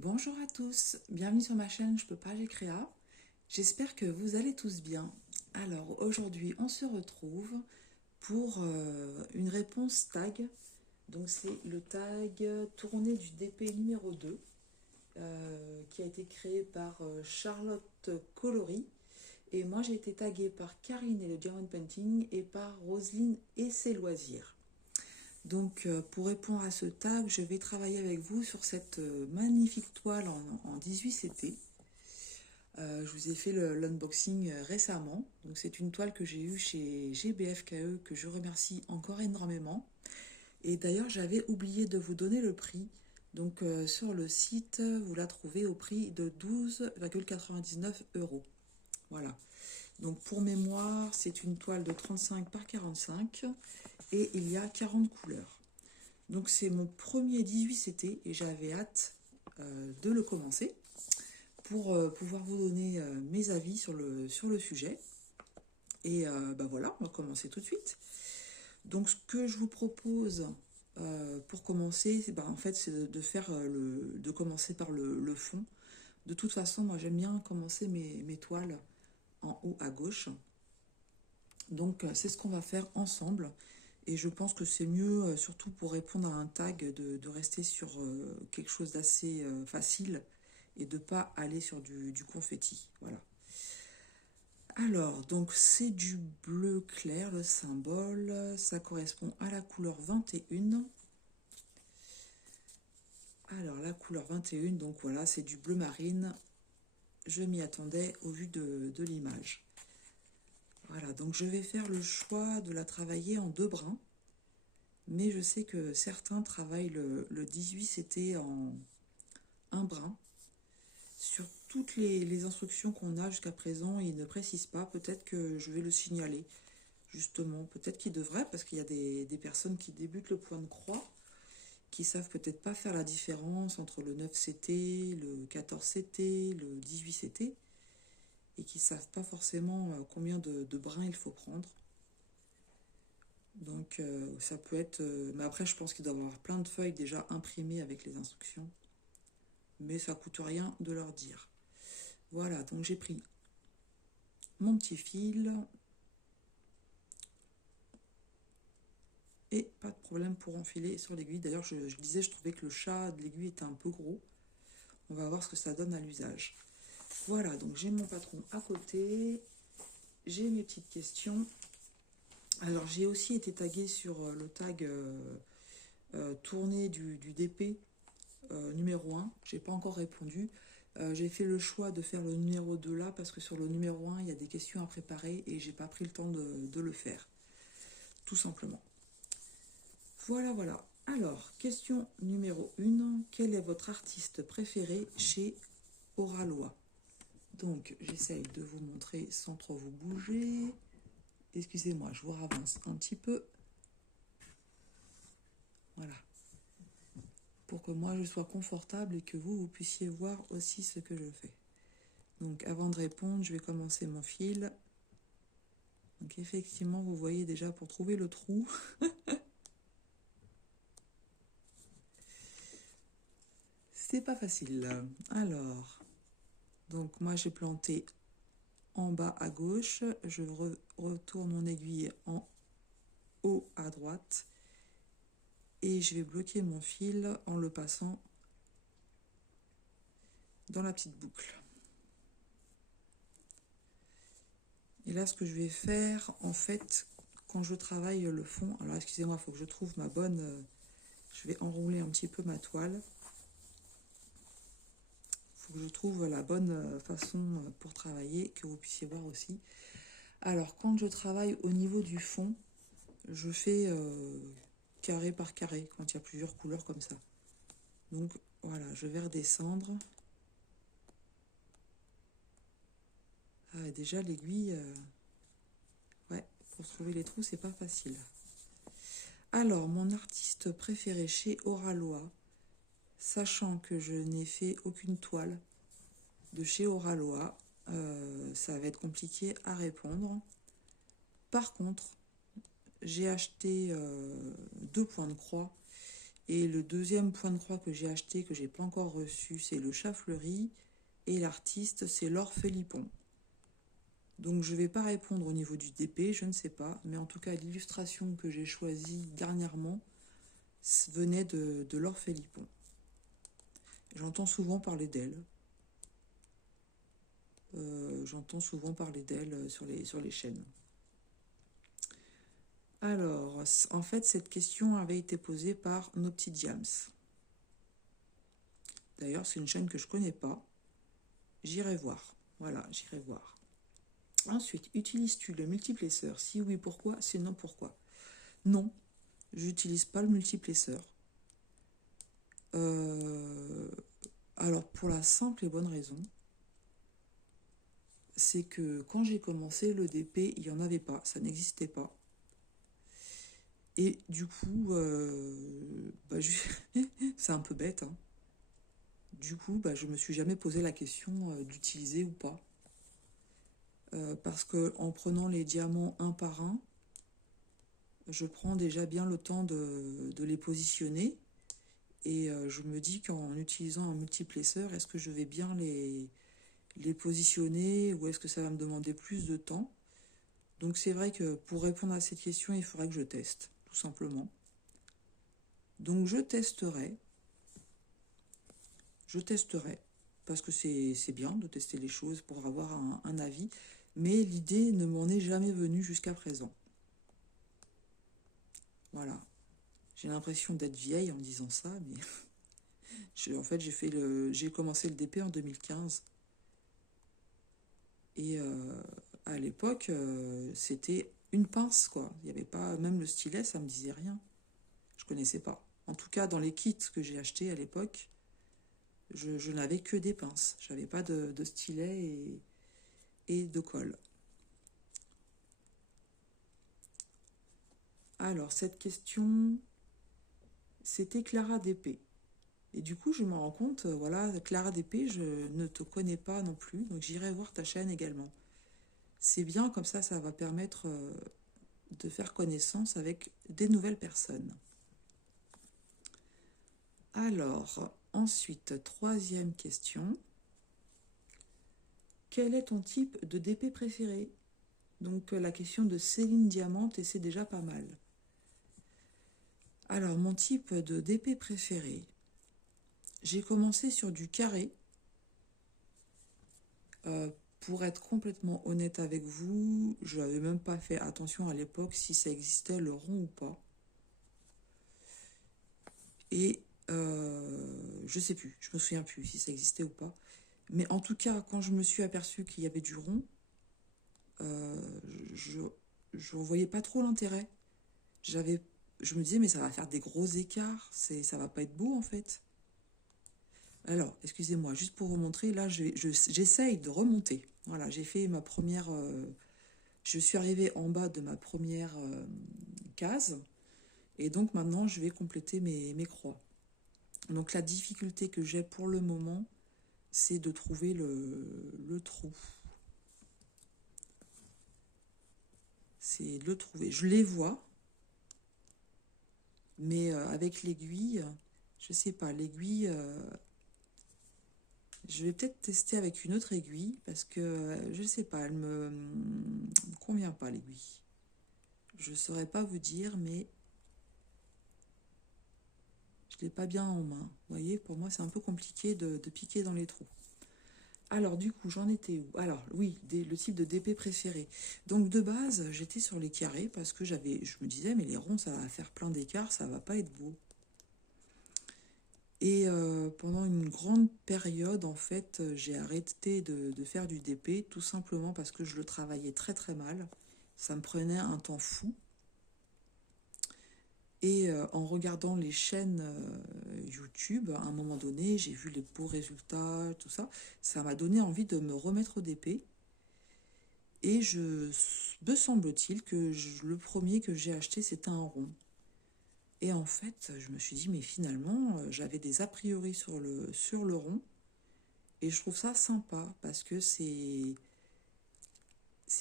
Bonjour à tous, bienvenue sur ma chaîne Je peux pas, j'ai créa. J'espère que vous allez tous bien. Alors aujourd'hui on se retrouve pour une réponse tag. Donc c'est le tag tourné du DP numéro 2 qui a été créé par Charlotte Colory. Et moi j'ai été taguée par Karine et le Diamond Painting et par Roselyne et ses loisirs. Donc, pour répondre à ce tag, je vais travailler avec vous sur cette magnifique toile en 18CT. Je vous ai fait l'unboxing récemment. Donc, c'est une toile que j'ai eue chez GBFKE que je remercie encore énormément. Et d'ailleurs, j'avais oublié de vous donner le prix. Donc, sur le site, vous la trouvez au prix de 12,99 euros. Voilà. Donc, pour mémoire, c'est une toile de 35 par 45 et il y a 40 couleurs. Donc c'est mon premier 18CT et j'avais hâte de le commencer pour pouvoir vous donner mes avis sur le sujet. Et bah voilà, on va commencer tout de suite. Donc ce que je vous propose pour commencer, en fait, c'est de faire de commencer par le fond. De toute façon, moi j'aime bien commencer mes toiles en haut à gauche. Donc c'est ce qu'on va faire ensemble. Et je pense que c'est mieux, surtout pour répondre à un tag, de rester sur quelque chose d'assez facile et de ne pas aller sur du confetti. Voilà. Alors, donc c'est du bleu clair, le symbole. Ça correspond à la couleur 21. Alors, la couleur 21, donc voilà, c'est du bleu marine. Je m'y attendais au vu de l'image. Voilà, donc je vais faire le choix de la travailler en deux brins. Mais je sais que certains travaillent le 18, c'était en un brin. Sur toutes les instructions qu'on a jusqu'à présent, il ne précise pas. Peut-être que je vais le signaler, justement. Peut-être qu'il devrait, parce qu'il y a des personnes qui débutent le point de croix, qui savent peut-être pas faire la différence entre le 9CT, le 14CT, le 18CT, et qui savent pas forcément combien de brins il faut prendre. Donc ça peut être... mais après, je pense qu'il doit y avoir plein de feuilles déjà imprimées avec les instructions. Mais ça coûte rien de leur dire. Voilà, donc j'ai pris mon petit fil. Et pas de problème pour enfiler sur l'aiguille. D'ailleurs, je disais, je trouvais que le chat de l'aiguille était un peu gros. On va voir ce que ça donne à l'usage. Voilà, donc j'ai mon patron à côté. J'ai mes petites questions. Alors, j'ai aussi été taguée sur le tag tourné du DP numéro 1. J'ai pas encore répondu. J'ai fait le choix de faire le numéro 2 là parce que sur le numéro 1, il y a des questions à préparer et j'ai pas pris le temps de le faire. Tout simplement. Voilà, voilà. Alors, question numéro 1. Quel est votre artiste préféré chez Oralois? Donc, j'essaye de vous montrer sans trop vous bouger. Excusez-moi, je vous ravance un petit peu. Voilà. Pour que moi, je sois confortable et que vous puissiez voir aussi ce que je fais. Donc, avant de répondre, je vais commencer mon fil. Donc, effectivement, vous voyez déjà pour trouver le trou. C'est pas facile. Alors, donc moi, j'ai planté en bas à gauche, je retourne mon aiguille en haut à droite et je vais bloquer mon fil en le passant dans la petite boucle. Et là, ce que je vais faire, en fait, quand je travaille le fond, alors excusez-moi, il faut que je trouve ma bonne... je vais enrouler un petit peu ma toile. Il faut que je trouve la bonne façon pour travailler, que vous puissiez voir aussi. Alors, quand je travaille au niveau du fond, je fais carré par carré, quand il y a plusieurs couleurs comme ça. Donc, voilà, je vais redescendre. Ah, déjà, l'aiguille, ouais, pour trouver les trous, c'est pas facile. Alors, mon artiste préféré chez Oralois, sachant que je n'ai fait aucune toile de chez Oralois, ça va être compliqué à répondre. Par contre, j'ai acheté deux points de croix Et le deuxième point de croix que j'ai acheté, que j'ai pas encore reçu, c'est le chat fleuri. Et l'artiste, c'est Laure Philippon. Donc je ne vais pas répondre au niveau du DP, je ne sais pas. Mais en tout cas, l'illustration que j'ai choisie dernièrement venait de Laure Philippon. J'entends souvent parler d'elle. J'entends souvent parler d'elle sur les chaînes. Alors, en fait, cette question avait été posée par Nos Petits Diams. D'ailleurs, c'est une chaîne que je ne connais pas. J'irai voir. Voilà, j'irai voir. Ensuite, utilises-tu le multiplesseur? Si oui, pourquoi? Sinon, pourquoi? Non, j'utilise pas le multiplesseur. Alors, pour la simple et bonne raison, c'est que quand j'ai commencé le DP, il n'y en avait pas, ça n'existait pas. Et du coup, c'est un peu bête, hein. Du coup, je me suis jamais posé la question d'utiliser ou pas. Parce que en prenant les diamants un par un, je prends déjà bien le temps de les positionner. Et je me dis qu'en utilisant un multiplesseur, est-ce que je vais bien les positionner ou est-ce que ça va me demander plus de temps? Donc c'est vrai que pour répondre à cette question, il faudrait que je teste, tout simplement. Donc je testerai, parce que c'est bien de tester les choses pour avoir un avis, mais l'idée ne m'en est jamais venue jusqu'à présent. Voilà. J'ai l'impression d'être vieille en disant ça, mais en fait j'ai commencé le DP en 2015. Et à l'époque, c'était une pince, quoi. Il n'y avait pas, même le stylet, ça me disait rien. Je connaissais pas. En tout cas, dans les kits que j'ai achetés à l'époque, je n'avais que des pinces. J'avais pas de stylet et de colle. Alors, cette question, c'était Clara DP. Et du coup, je me rends compte, voilà, Clara DP, je ne te connais pas non plus, donc j'irai voir ta chaîne également. C'est bien, comme ça va permettre de faire connaissance avec des nouvelles personnes. Alors, ensuite, troisième question. Quel est ton type de DP préféré? Donc, la question de Céline Diamante, et c'est déjà pas mal. Alors, mon type de DP préféré, j'ai commencé sur du carré. Pour être complètement honnête avec vous, je n'avais même pas fait attention à l'époque si ça existait le rond ou pas. Et je sais plus, je me souviens plus si ça existait ou pas. Mais en tout cas, quand je me suis aperçue qu'il y avait du rond, je ne voyais pas trop l'intérêt. Je me disais, mais ça va faire des gros écarts, ça va pas être beau en fait. Alors, excusez-moi, juste pour vous montrer, là, j'essaye de remonter. Voilà, j'ai fait ma première... je suis arrivée en bas de ma première case. Et donc maintenant, je vais compléter mes croix. Donc la difficulté que j'ai pour le moment, c'est de trouver le trou. C'est de le trouver. Je les vois, mais avec l'aiguille, je sais pas, l'aiguille, je vais peut-être tester avec une autre aiguille parce que je sais pas, elle me convient pas l'aiguille. Je saurais pas vous dire, mais je l'ai pas bien en main. Vous voyez, pour moi, c'est un peu compliqué de piquer dans les trous. Alors, du coup, j'en étais où? Alors, oui, le type de DP préféré. Donc, de base, j'étais sur les carrés parce que je me disais, mais les ronds, ça va faire plein d'écarts, ça va pas être beau. Et pendant une grande période, en fait, j'ai arrêté de faire du DP, tout simplement parce que je le travaillais très très mal. Ça me prenait un temps fou. Et en regardant les chaînes YouTube, à un moment donné, j'ai vu les beaux résultats, tout ça. Ça m'a donné envie de me remettre au DP. Et me semble-t-il que le premier que j'ai acheté, c'était un rond. Et en fait, je me suis dit, mais finalement, j'avais des a priori sur le rond. Et je trouve ça sympa parce que c'est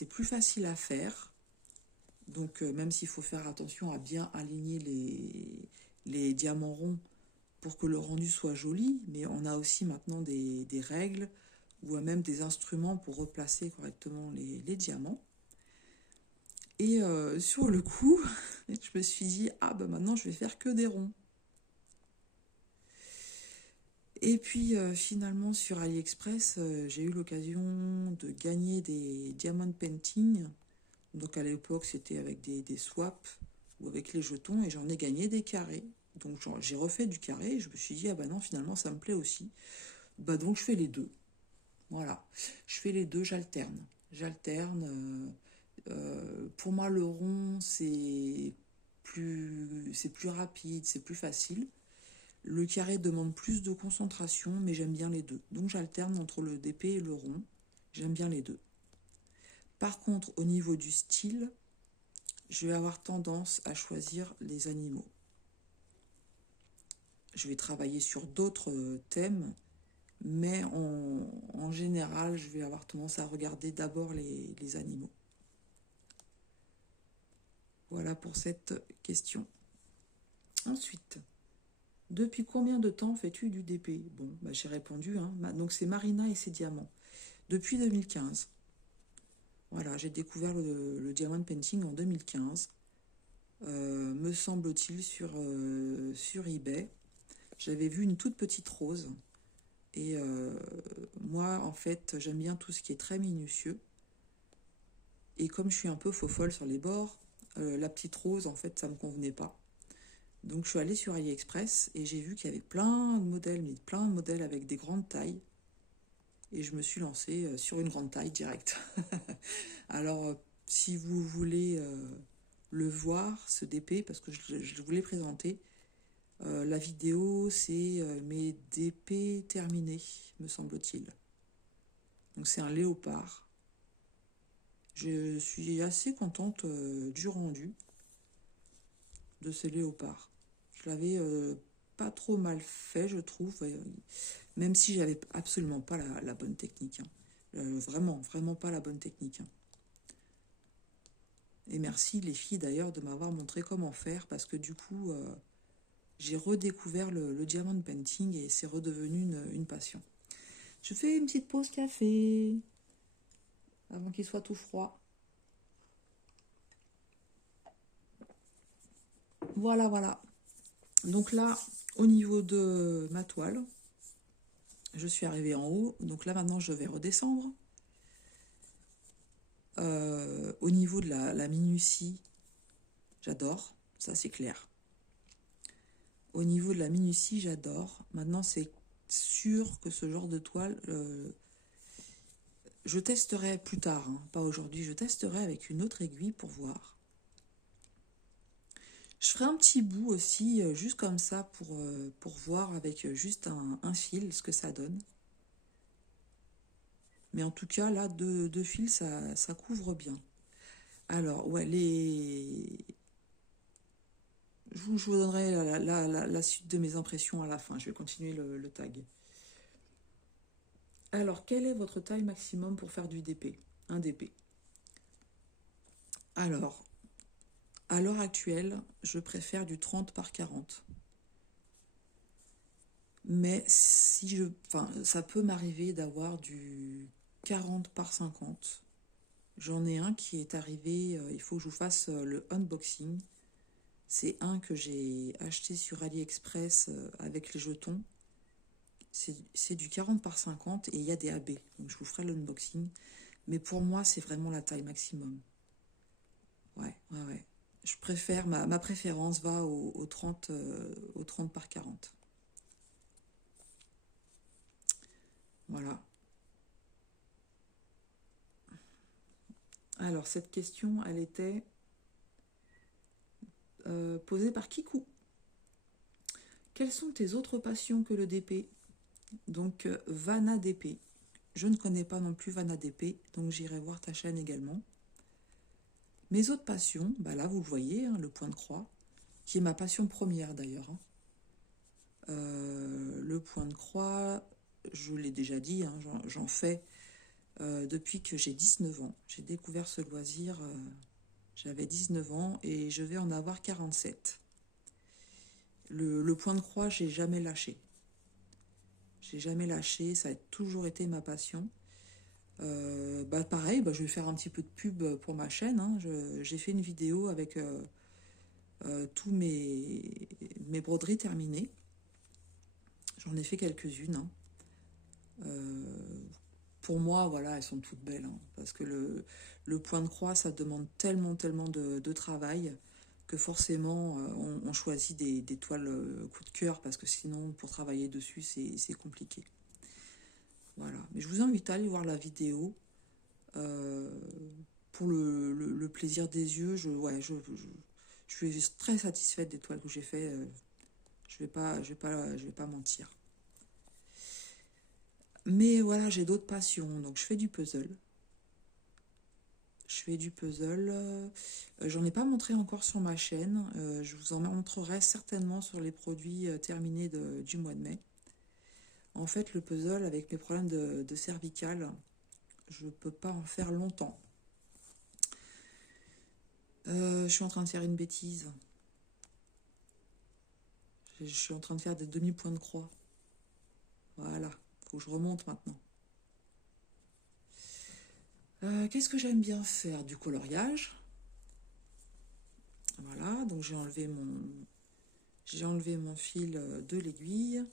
plus facile à faire. Donc, même s'il faut faire attention à bien aligner les diamants ronds pour que le rendu soit joli, mais on a aussi maintenant des règles ou même des instruments pour replacer correctement les diamants. Et sur le coup, je me suis dit, ah bah maintenant je vais faire que des ronds. Et puis finalement sur AliExpress, j'ai eu l'occasion de gagner des diamond painting. Donc à l'époque c'était avec des swaps ou avec les jetons et j'en ai gagné des carrés. Donc j'ai refait du carré et je me suis dit, ah bah non finalement ça me plaît aussi. Bah donc je fais les deux. Voilà, je fais les deux, j'alterne. J'alterne. Pour moi, le rond, c'est plus rapide, c'est plus facile. Le carré demande plus de concentration, mais j'aime bien les deux. Donc j'alterne entre le DP et le rond. J'aime bien les deux. Par contre, au niveau du style, je vais avoir tendance à choisir les animaux. Je vais travailler sur d'autres thèmes, mais en général, je vais avoir tendance à regarder d'abord les animaux. Voilà pour cette question. Ensuite, depuis combien de temps fais-tu du DP? Bon, bah, j'ai répondu, hein. Donc c'est Marina et ses diamants. Depuis 2015. Voilà, j'ai découvert le diamond painting en 2015. Me semble-t-il sur eBay. J'avais vu une toute petite rose. Et moi, en fait, j'aime bien tout ce qui est très minutieux. Et comme je suis un peu faux-folle sur les bords, la petite rose, en fait, ça ne me convenait pas. Donc je suis allée sur AliExpress et j'ai vu qu'il y avait plein de modèles, mais plein de modèles avec des grandes tailles. Et je me suis lancée sur une grande taille directe. Alors, si vous voulez le voir, ce DP, parce que je voulais présenter, la vidéo, c'est mes DP terminés, me semble-t-il. Donc c'est un léopard. Je suis assez contente du rendu de ce léopard. Je l'avais pas trop mal fait, je trouve, même si j'avais absolument pas la bonne technique. Hein. Vraiment, vraiment pas la bonne technique. Hein. Et merci les filles d'ailleurs de m'avoir montré comment faire parce que du coup, j'ai redécouvert le diamond painting et c'est redevenu une passion. Je fais une petite pause café avant qu'il soit tout froid. Voilà, voilà. Donc là, au niveau de ma toile, je suis arrivée en haut. Donc là, maintenant, je vais redescendre. Au niveau de la minutie, j'adore. Ça, c'est clair. Au niveau de la minutie, j'adore. Maintenant, c'est sûr que ce genre de toile, je testerai plus tard, hein, pas aujourd'hui. Je testerai avec une autre aiguille pour voir. Je ferai un petit bout aussi, juste comme ça, pour voir avec juste un fil ce que ça donne. Mais en tout cas, là, deux fils, ça couvre bien. Alors, ouais, je vous donnerai la suite de mes impressions à la fin. Je vais continuer le tag. Alors, quelle est votre taille maximum pour faire du DP? Un DP. Alors, à l'heure actuelle, je préfère du 30 par 40. Mais enfin, ça peut m'arriver d'avoir du 40 par 50. J'en ai un qui est arrivé, il faut que je vous fasse le unboxing. C'est un que j'ai acheté sur AliExpress avec les jetons. C'est du 40 par 50 et il y a des AB. Donc je vous ferai l'unboxing. Mais pour moi, c'est vraiment la taille maximum. Ouais, ouais, ouais. Je préfère, ma préférence va au 30, au 30 par 40. Voilà. Alors, cette question, elle était posée par Kikou. Quelles sont tes autres passions que le DP? Donc, Vanna DP. Je ne connais pas non plus Vanna DP, donc j'irai voir ta chaîne également. Mes autres passions, bah là, vous le voyez, hein, le point de croix, qui est ma passion première d'ailleurs. Hein. Le point de croix, je l'ai déjà dit, hein, j'en fais depuis que j'ai 19 ans. J'ai découvert ce loisir, j'avais 19 ans et je vais en avoir 47. Le point de croix, j'ai jamais lâché. J'ai jamais lâché, ça a toujours été ma passion. Pareil, je vais faire un petit peu de pub pour ma chaîne, hein. J'ai fait une vidéo avec tous mes broderies terminées. J'en ai fait quelques-unes, hein. Euh, pour moi, voilà, elles sont toutes belles, hein, parce que le point de croix, ça demande tellement de travail que forcément, on choisit des toiles coup de cœur, parce que sinon, pour travailler dessus, c'est compliqué. Voilà. Mais je vous invite à aller voir la vidéo. euh, pour le plaisir des yeux, je suis très satisfaite des toiles que j'ai fait. Je vais pas mentir. Mais voilà, j'ai d'autres passions. Donc, je fais du puzzle. Je fais du puzzle. J'en ai pas montré encore sur ma chaîne. Je vous en montrerai certainement sur les produits terminés du mois de mai. En fait, le puzzle, avec mes problèmes de cervicale, je ne peux pas en faire longtemps. Je suis en train de faire une bêtise. Je suis en train de faire des demi-points de croix. Voilà, faut que je remonte maintenant. Qu'est-ce que j'aime bien faire? Du coloriage. Voilà, donc j'ai enlevé mon fil de l'aiguille.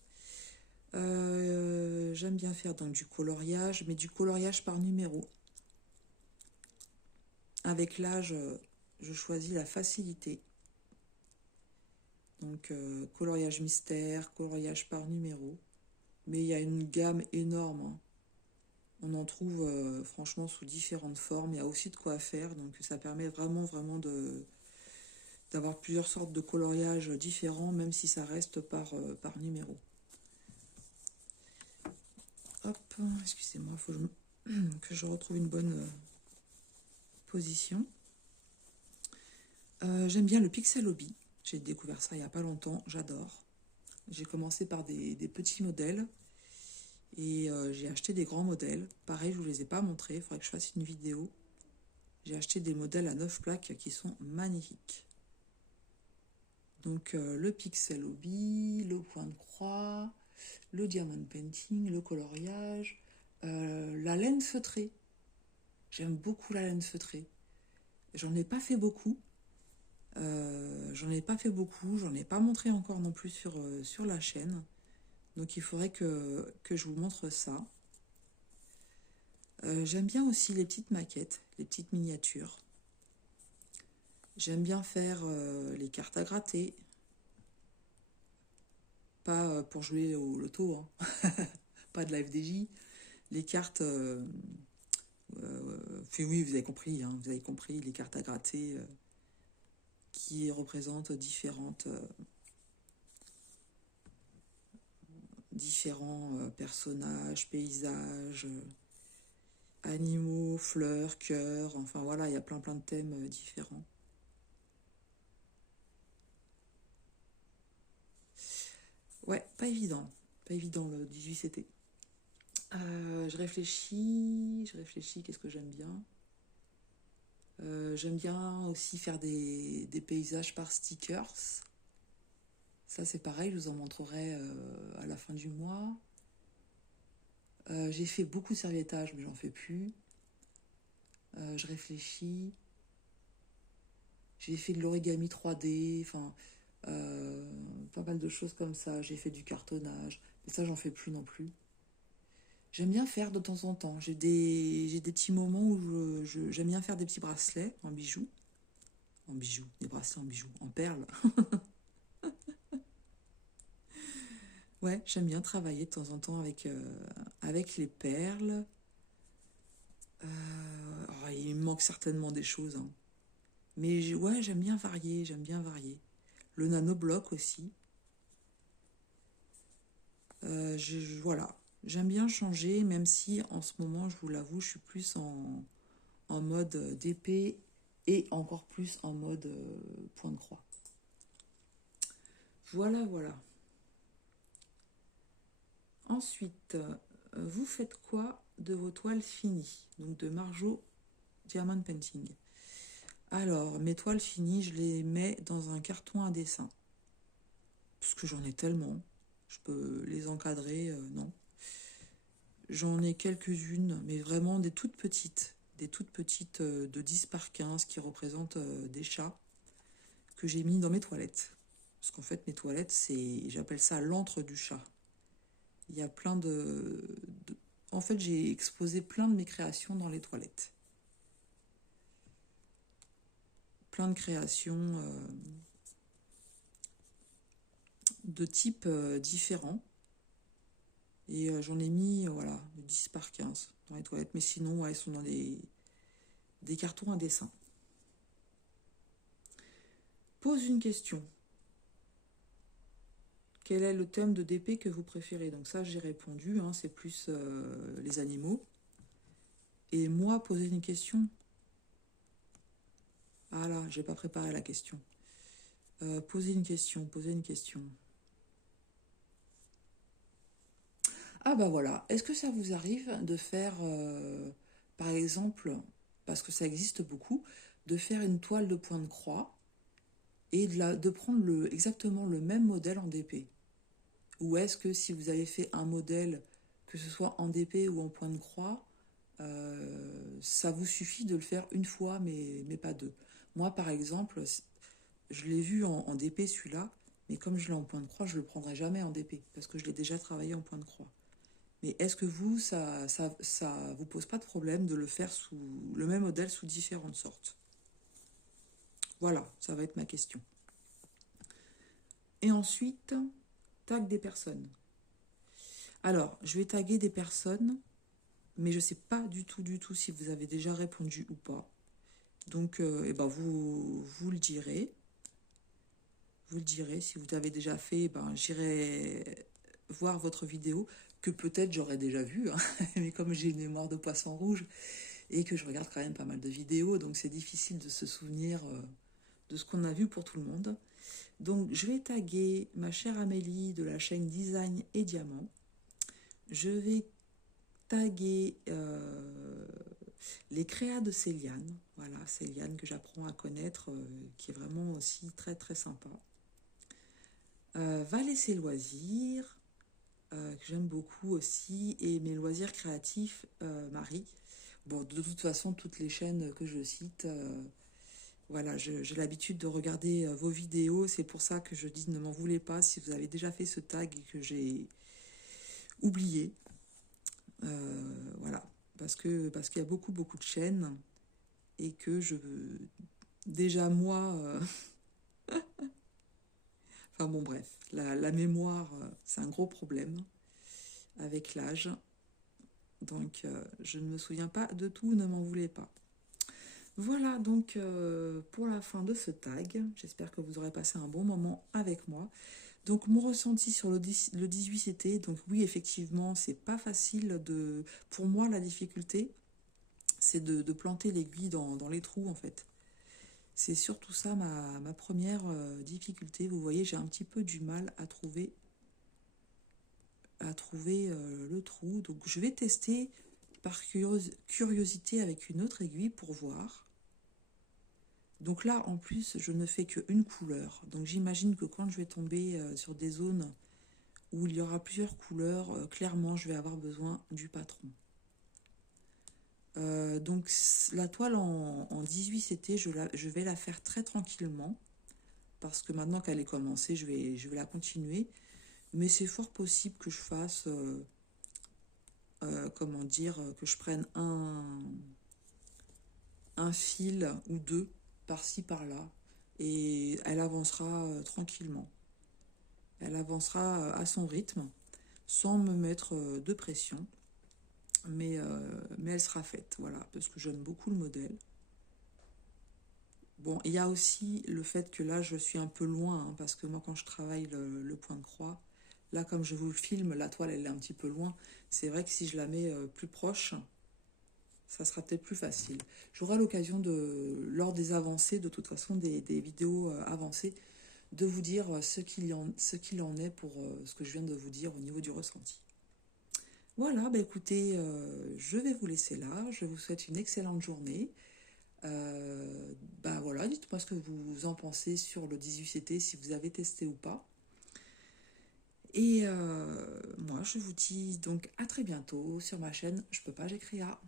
J'aime bien faire donc du coloriage, mais du coloriage par numéro. Avec l'âge, je choisis la facilité. Donc coloriage mystère, coloriage par numéro. Mais il y a une gamme énorme, hein. On en trouve franchement sous différentes formes. Il y a aussi de quoi faire, donc ça permet vraiment d'avoir plusieurs sortes de coloriages différents, même si ça reste par numéro. Hop, excusez-moi, il faut que je retrouve une bonne position. J'aime bien le pixel hobby. J'ai découvert ça il n'y a pas longtemps, j'adore. J'ai commencé par des petits modèles et j'ai acheté des grands modèles. Pareil, je ne vous les ai pas montrés, il faudrait que je fasse une vidéo. J'ai acheté des modèles à 9 plaques qui sont magnifiques. Donc le pixel hobby, le point de croix, le diamond painting, le coloriage, la laine feutrée. J'aime beaucoup la laine feutrée. J'en ai pas fait beaucoup. J'en ai pas montré encore non plus sur la chaîne. Donc il faudrait que je vous montre ça. J'aime bien aussi les petites maquettes, les petites miniatures. J'aime bien faire les cartes à gratter. Pas pour jouer au loto, hein. Pas de la FDJ. Les cartes, oui, vous avez compris, hein, vous avez compris, les cartes à gratter qui représentent différents personnages, paysages, animaux, fleurs, cœurs, enfin voilà, il y a plein de thèmes différents. Ouais, pas évident le 18 CT. Je réfléchis, qu'est-ce que j'aime bien? J'aime bien aussi faire des paysages par stickers. Ça c'est pareil, je vous en montrerai à la fin du mois. J'ai fait beaucoup de serviettage, mais j'en fais plus. Je réfléchis. J'ai fait de l'origami 3D, enfin, pas mal de choses comme ça. J'ai fait du cartonnage, mais ça, j'en fais plus non plus. J'aime bien faire de temps en temps. J'ai des petits moments où j'aime bien faire des petits bracelets en bijoux. En bijoux, des bracelets en bijoux, en perles. Ouais, j'aime bien travailler de temps en temps avec les perles. Il me manque certainement des choses, hein. Mais ouais, j'aime bien varier. Le nanobloc aussi. Voilà, j'aime bien changer, même si en ce moment, je vous l'avoue, je suis plus en mode d'épée et encore plus en mode point de croix. Voilà. Ensuite, vous faites quoi de vos toiles finies? Donc de Marjo Diamond Painting. Alors, mes toiles finies, je les mets dans un carton à dessin. parce que j'en ai tellement. Je peux les encadrer, non. J'en ai quelques-unes, mais vraiment des toutes petites. Des toutes petites de 10 par 15 qui représentent des chats que j'ai mis dans mes toilettes. Parce qu'en fait, mes toilettes, j'appelle ça l'antre du chat. Il y a plein En fait, j'ai exposé plein de mes créations dans les toilettes. Plein de créations de types différents. Et j'en ai mis, voilà, de 10 par 15 dans les toilettes. Mais sinon, ouais, elles sont dans des cartons à dessin. Pose une question. Quel est le thème de DP que vous préférez? Donc ça, j'ai répondu, hein, c'est plus les animaux. Et moi, poser une question. Ah là, j'ai pas préparé la question. Poser une question, poser une question. Ah bah voilà, est-ce que ça vous arrive de faire, par exemple, parce que ça existe beaucoup, de faire une toile de point de croix et de prendre exactement le même modèle en DP? Ou est-ce que si vous avez fait un modèle, que ce soit en DP ou en point de croix, ça vous suffit de le faire une fois, mais pas deux? Moi, par exemple, je l'ai vu en DP celui-là, mais comme je l'ai en point de croix, je ne le prendrai jamais en DP, parce que je l'ai déjà travaillé en point de croix. Mais est-ce que vous, ça vous pose pas de problème de le faire sous le même modèle sous différentes sortes? Voilà, ça va être ma question. Et ensuite, tag des personnes. Alors, je vais taguer des personnes, mais je ne sais pas du tout si vous avez déjà répondu ou pas. Donc, eh ben vous le direz. Vous le direz. Si vous l'avez déjà fait, eh ben, j'irai voir votre vidéo, que peut-être j'aurais déjà vue. Hein. Mais comme j'ai une mémoire de poisson rouge et que je regarde quand même pas mal de vidéos, donc c'est difficile de se souvenir de ce qu'on a vu pour tout le monde. Donc, je vais taguer ma chère Amélie de la chaîne Design et Diamant. Je vais taguer les créas de Céliane. Voilà, Céliane que j'apprends à connaître, qui est vraiment aussi très très sympa. Valais ses loisirs, que j'aime beaucoup aussi, et mes loisirs créatifs, Marie. Bon, de toute façon, toutes les chaînes que je cite, voilà, j'ai l'habitude de regarder vos vidéos. C'est pour ça que je dis ne m'en voulez pas si vous avez déjà fait ce tag et que j'ai oublié. Voilà, parce qu'il y a beaucoup de chaînes et que je déjà moi enfin bon bref, la mémoire c'est un gros problème avec l'âge, donc je ne me souviens pas de tout, ne m'en voulez pas. Voilà donc pour la fin de ce tag, j'espère que vous aurez passé un bon moment avec moi. Donc mon ressenti sur le 18 c'était, donc oui effectivement c'est pas facile pour moi la difficulté c'est de planter l'aiguille dans les trous en fait. C'est surtout ça ma première difficulté. Vous voyez, j'ai un petit peu du mal à trouver le trou. Donc je vais tester par curiosité avec une autre aiguille pour voir. Donc là, en plus, je ne fais qu'une couleur. Donc j'imagine que quand je vais tomber sur des zones où il y aura plusieurs couleurs, clairement, je vais avoir besoin du patron. Donc la toile en 18 CT, je vais la faire très tranquillement parce que maintenant qu'elle est commencée, je vais la continuer. Mais c'est fort possible que je fasse, comment dire, que je prenne un fil ou deux par-ci par-là et elle avancera tranquillement. Elle avancera à son rythme sans me mettre de pression. Mais elle sera faite, voilà, parce que j'aime beaucoup le modèle. Bon, il y a aussi le fait que là, je suis un peu loin, hein, parce que moi, quand je travaille le point de croix, là, comme je vous le filme, la toile, elle est un petit peu loin. C'est vrai que si je la mets plus proche, ça sera peut-être plus facile. J'aurai l'occasion, lors des avancées, de toute façon, des vidéos avancées, de vous dire ce qu'il en est pour ce que je viens de vous dire au niveau du ressenti. Voilà, bah écoutez, je vais vous laisser là. Je vous souhaite une excellente journée. Bah voilà, dites-moi ce que vous en pensez sur le 18CT, si vous avez testé ou pas. Et moi, je vous dis donc à très bientôt sur ma chaîne Je peux pas, j'ai créa.